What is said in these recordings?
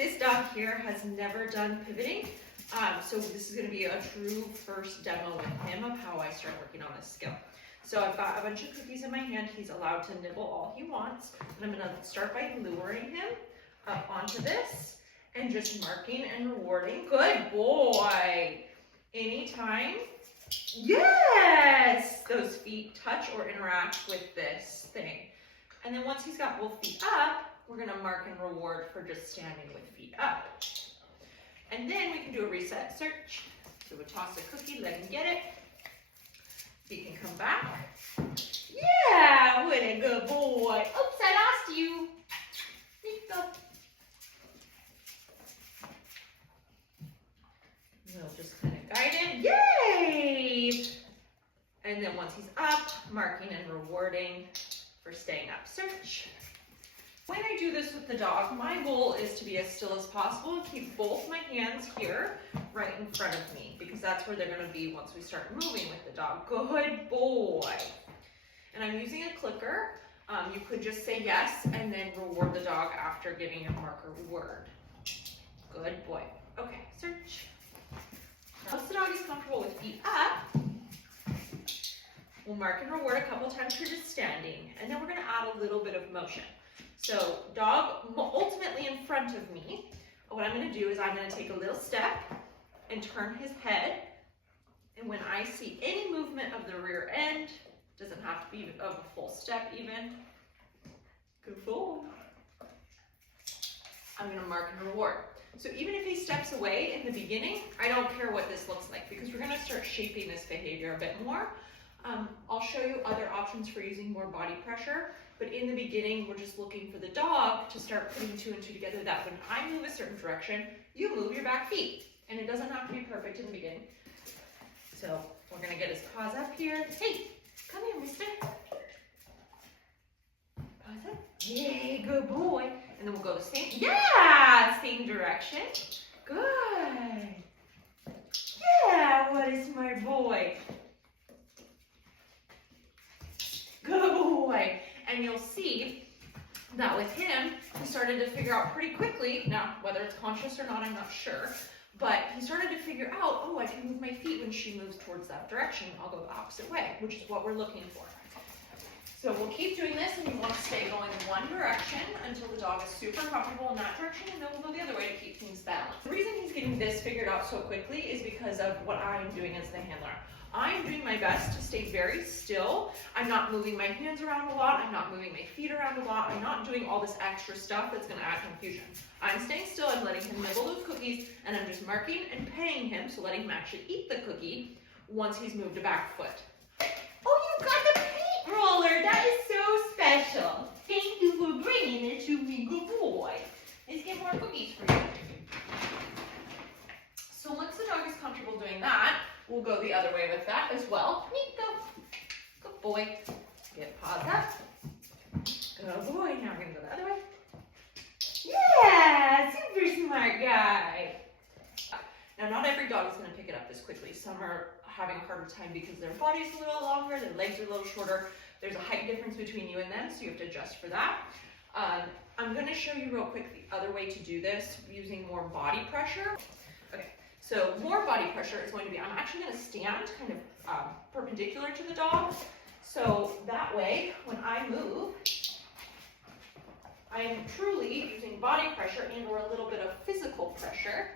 This dog here has never done pivoting, so this is going to be a true first demo with him of how I start working on this skill. So I've got a bunch of cookies in my hand. He's allowed to nibble all he wants. And I'm going to start by luring him up onto this and just marking and rewarding. Good boy. Anytime. Yes! Those feet touch or interact with this thing. And then once he's got both feet up, we're going to mark and reward for just standing with feet up. And then we can do a reset search. So we'll toss a cookie, let him get it. He can come back. Yeah, what a good boy. Oops, I lost you. Here you go. We'll just kind of guide him. Yay! And then once he's up, marking and rewarding for staying up. Search. When I do this with the dog, my goal is to be as still as possible and keep both my hands here right in front of me, because that's where they're going to be once we start moving with the dog. Good boy. And I'm using a clicker. You could just say yes and then reward the dog after giving your marker word. Good boy. Okay, search. Once the dog is comfortable with feet up, we'll mark and reward a couple times for just standing, and then we're going to add a little bit of motion. So dog ultimately in front of me. What I'm going to do is I'm going to take a little step and turn his head. And when I see any movement of the rear end, doesn't have to be of a full step even. Good boy. I'm going to mark and reward. So even if he steps away in the beginning, I don't care what this looks like, because we're going to start shaping this behavior a bit more. I'll show you other options for using more body pressure. But in the beginning, we're just looking for the dog to start putting two and two together, that when I move a certain direction, you move your back feet. And it doesn't have to be perfect in the beginning. So we're going to get his paws up here. Hey, come here, mister. Paws up. Yay, good boy. And then we'll go the same. Yeah, same direction. Good. Yeah, what a smart boy. Good boy. And you'll see that with him, he started to figure out pretty quickly, now whether it's conscious or not, I'm not sure, but he started to figure out, oh, I can move my feet when she moves towards that direction. I'll go the opposite way, which is what we're looking for. So we'll keep doing this, and we want to stay going in one direction until the dog is super comfortable in that direction, and then we'll go the other way to keep things balanced. The reason he's getting this figured out so quickly is because of what I'm doing as the handler. I'm doing my best to stay very still. I'm not moving my hands around a lot. I'm not moving my feet around a lot. I'm not doing all this extra stuff that's going to add confusion. I'm staying still. I'm letting him nibble those cookies, and I'm just marking and paying him, so letting him actually eat the cookie once he's moved a back foot. Oh, you got the paint roller. That is so special. Thank you for bringing it to me. Good boy. Let's get more cookies for you. So once the dog is comfortable doing that, we'll go the other way with that as well. Nico. Good boy. Get paws up. Good boy. Now we're going to go the other way. Yeah, super smart guy. Now, not every dog is going to pick it up this quickly. Some are having a harder time because their body's a little longer, their legs are a little shorter. There's a height difference between you and them, so you have to adjust for that. I'm going to show you real quick the other way to do this using more body pressure. Okay. So more body pressure is going to be, I'm actually going to stand kind of perpendicular to the dog. So that way, when I move, I am truly using body pressure and or a little bit of physical pressure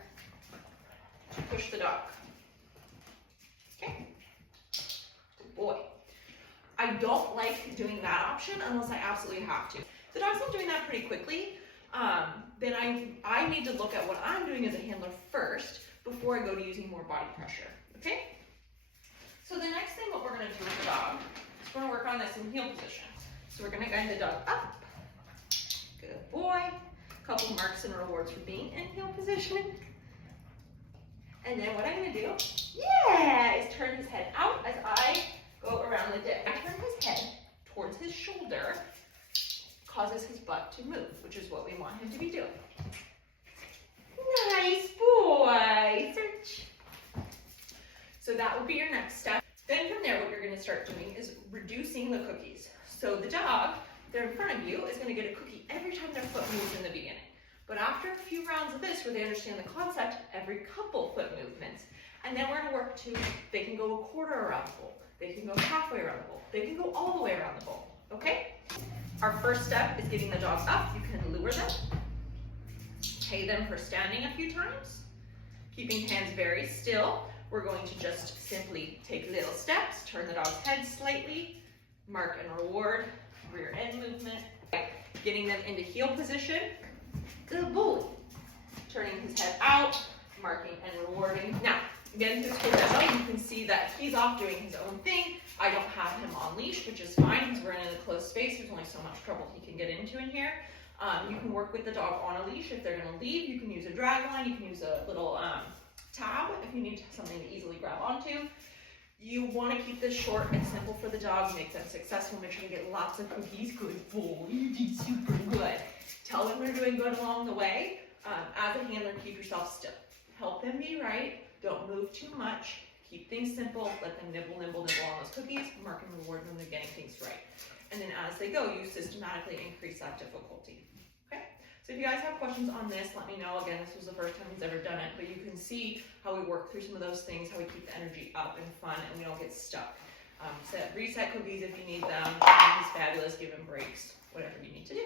to push the dog. Okay? Good boy. I don't like doing that option unless I absolutely have to. If the dog's not doing that pretty quickly, then I need to look at what I'm doing as a handler first before I go to using more body pressure, okay? So the next thing what we're gonna do with the dog is we're gonna work on this in heel position. So we're gonna guide the dog up. Good boy. A couple marks and rewards for being in heel position. And then what I'm gonna do, yeah, is turn his head out as I go around the dip. I turn his head towards his shoulder, causes his butt to move, which is what we want him to be doing. Nice boy. Search. So that would be your next step. Then from there, what you're going to start doing is reducing the cookies. So the dog, they're in front of you, is going to get a cookie every time their foot moves in the beginning. But after a few rounds of this, where they understand the concept, every couple foot movements. And then we're gonna work to, they can go a quarter around the bowl, they can go halfway around the bowl, they can go all the way around the bowl, okay? Our first step is getting the dog up. You can lure them, pay them for standing a few times, keeping hands very still. We're going to just simply take little steps, turn the dog's head slightly, mark and reward, rear end movement, getting them into heel position. Good boy. Turning his head out, marking and rewarding. Now, again, to his demo, you can see that he's off doing his own thing. I don't have him on leash, which is fine because we're in a closed space. There's only so much trouble he can get into in here. You can work with the dog on a leash. If they're going to leave, you can use a drag line. You can use a little tab if you need something to easily grab onto. You want to keep this short and simple for the dog, make them successful, make sure you get lots of cookies. Good boy, you did super good. Tell them they're doing good along the way. As a handler, keep yourself still. Help them be right. Don't move too much. Keep things simple. Let them nibble on those cookies. Mark and reward when they're getting things right. And then as they go, you systematically increase that difficulty. Okay? So if you guys have questions on this, let me know. Again, this was the first time he's ever done it, but you can see how we work through some of those things, how we keep the energy up and fun, and we don't get stuck. Reset cookies if you need them. He's fabulous. Give him breaks. Whatever you need to do.